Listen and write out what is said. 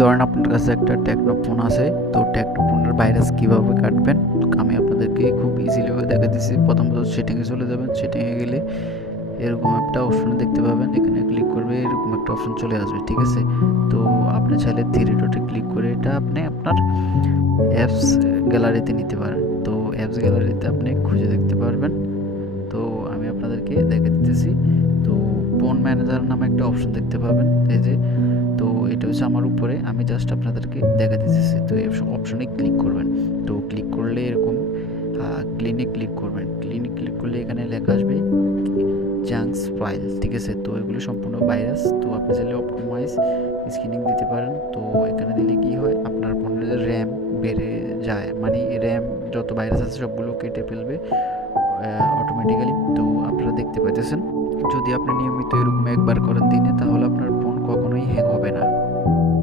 ধরেন আপনার কাছে একটা টেকনো ফোন আছে, তো টেকনো ফোনের ভাইরাস কীভাবে কাটবেন আমি আপনাদেরকে খুব ইজিলিভাবে দেখা দিচ্ছি। প্রথমত সেটিংয়ে চলে যাবেন, সেটিংয়ে গেলে এরকম একটা অপশন দেখতে পাবেন, এখানে ক্লিক করবে এরকম একটা অপশন চলে আসবে, ঠিক আছে। তো আপনি চাইলে থ্রি ডটে ক্লিক করে এটা আপনি আপনার অ্যাপস গ্যালারিতে নিতে পারেন। তো অ্যাপস গ্যালারিতে আপনি খুঁজে দেখতে পারবেন। তো আমি আপনাদেরকে দেখে দিতেছি। তো ফোন ম্যানেজার নামে একটা অপশন দেখতে পাবেন, এই যে। তো এটা হচ্ছে আমার উপরে, আমি জাস্ট আপনাদেরকে দেখা দিতেছি। তো এই অপশনে ক্লিক করবেন। তো ক্লিক করলে এরকম ক্লিনে ক্লিক করবেন। ক্লিনে ক্লিক করলে এখানে লেখা আসবে জাঙ্কস ফাইল, ঠিক আছে। তো এগুলো সম্পূর্ণ ভাইরাস। তো আপনি চাইলে অপটিমাইজ স্ক্রিনিং দিতে পারেন। তো এখানে দিলে কি হয়, আপনার ফোনের র্যাম বেড়ে যায়, মানে র্যাম যত ভাইরাস আছে সবগুলো কেটে ফেলবে অটোমেটিক্যালি। তো আপনারা দেখতে পাইতেছেন, যদি আপনি নিয়মিত এরকম একবার করেন দিনে, তাহলে আপনার ফোন কখনোই হ্যাং হবে না।